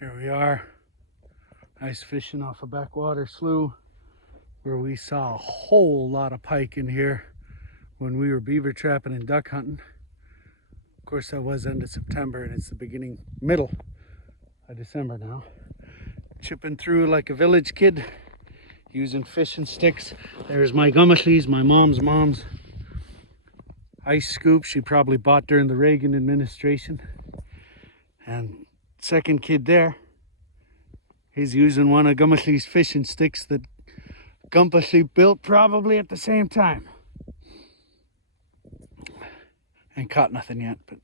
Here we are, ice fishing off a backwater slough where we saw a whole lot of pike in here when we were beaver trapping and duck hunting. Of course, that was end of September and it's the middle of December now. Chipping through like a village kid using fishing sticks. There's my Gamalli's, my mom's ice scoop she probably bought during the Reagan administration. And second kid there, he's using one of Gamalli's fishing sticks that Gamalli built probably at the same time. Ain't caught nothing yet, but